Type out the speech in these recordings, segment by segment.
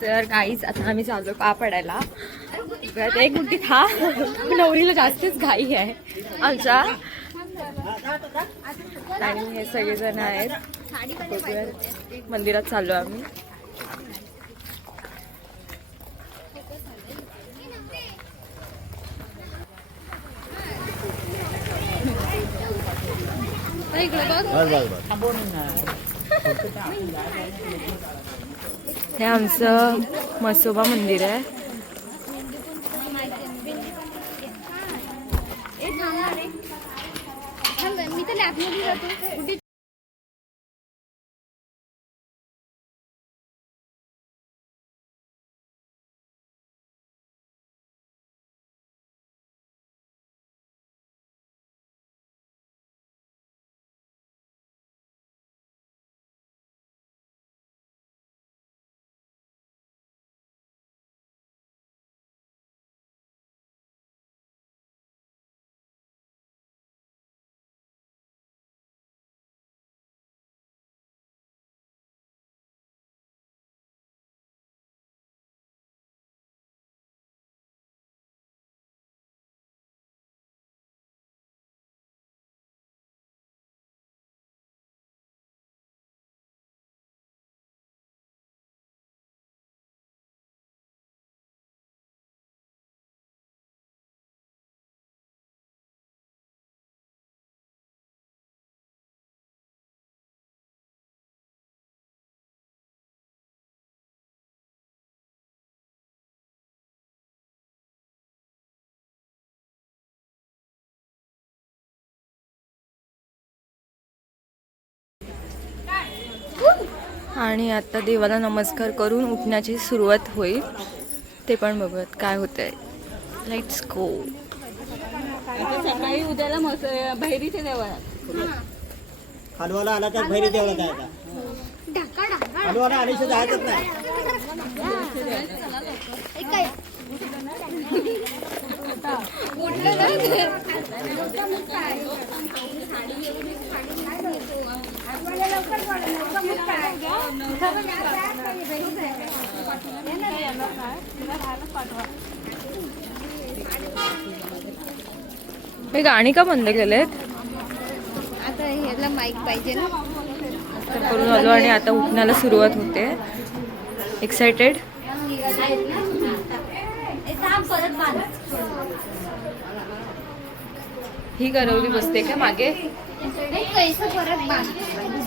तर काहीच आता आम्ही चाललो पा पडायला? तर एक गुड्डी था नवरीला जास्तच घाई आहे. आमच्या. आणि हे सगळेजण आहेत. मंदिरात चाललो आम्ही. हे आमचं मसोबा मंदिर आहे. मी तर आणि आता देवाला नमस्कार करून उठण्याची सुरुवात होईल. ते पण बघत काय होतंय. लेट्स गो सकाळी उद्याला मस बहिरीच्या देवळात. हलवाला आला तर भैरी देवळा जायचा ढाका ढाका हलवाला आल्याशिवाय जायचंच नाही. हे गाणी का बंद केलेत? आता ह्याला माईक पाहिजे ना. तर करून आलो आणि आता उठण्याला सुरुवात होते. एक्सायटेड ही गरवली बसते का मागे? परत बांध.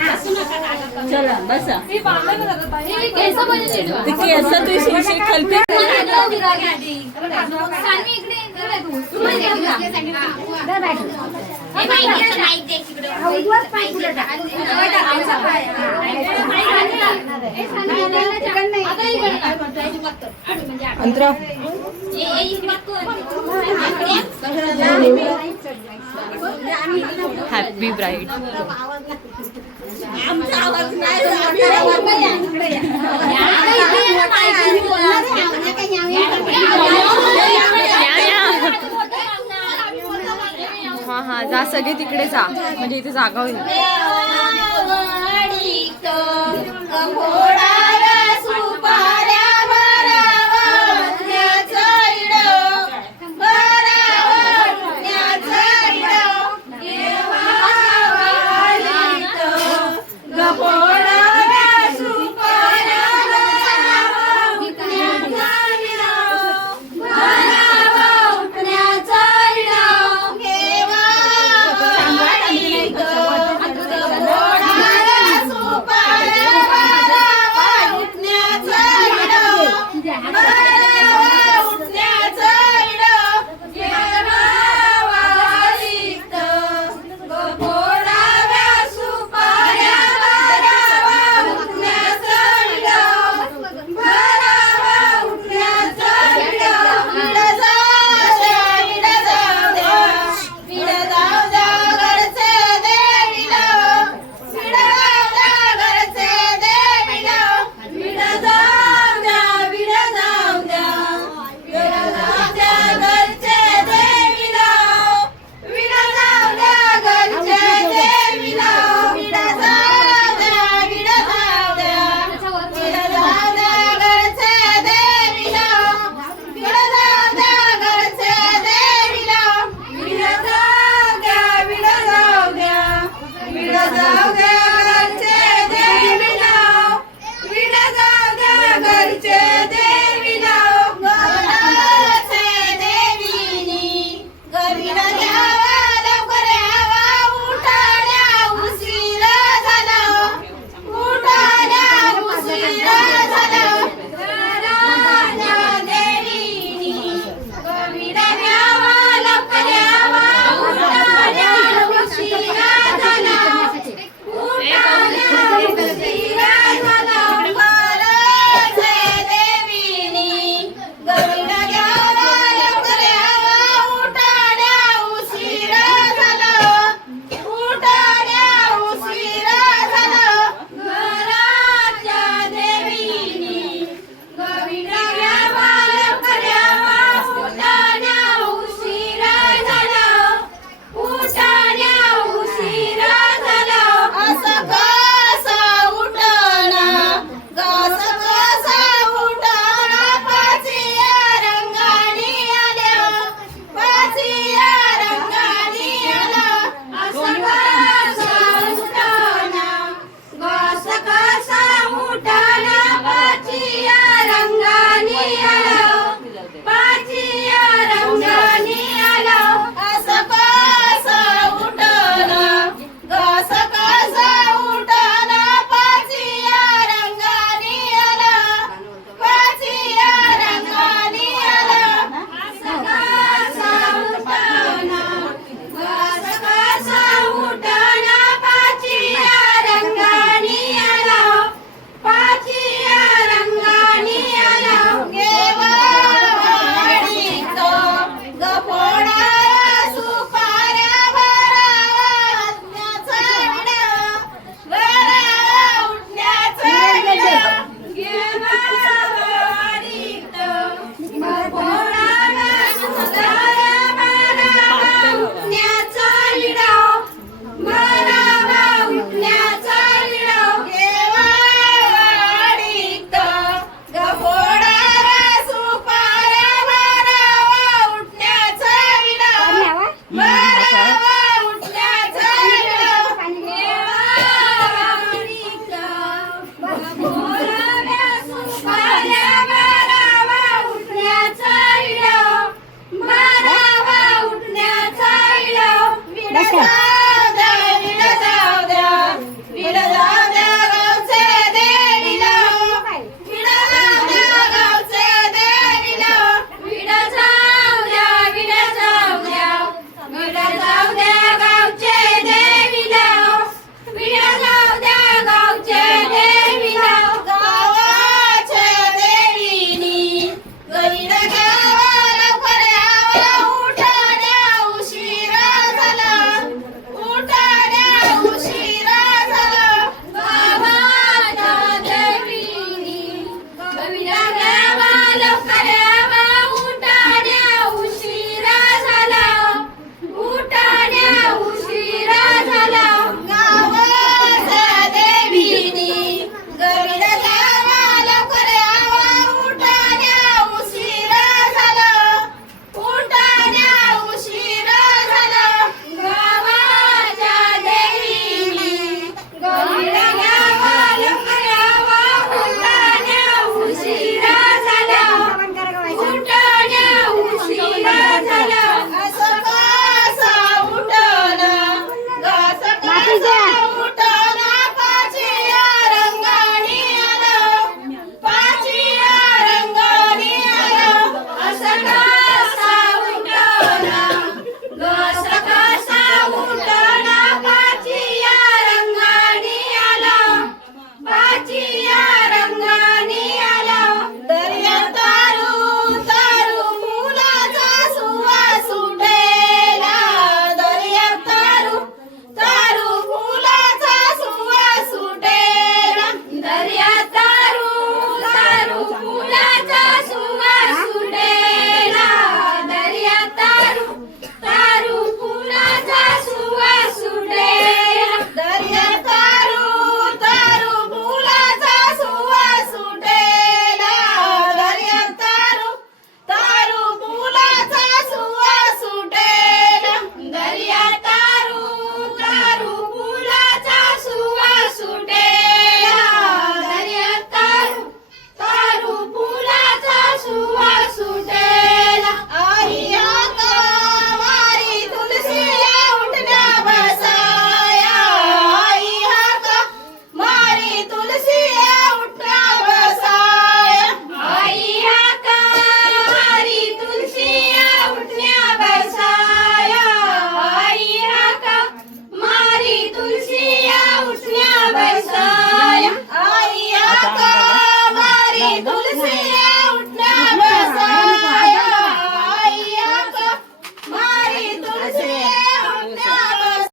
चला बसा। असं तू शिशी खालते अंतरा। हॅपी ब्राईड हा हा जा सगळे तिकडे जा. म्हणजे इथे जागा होईल.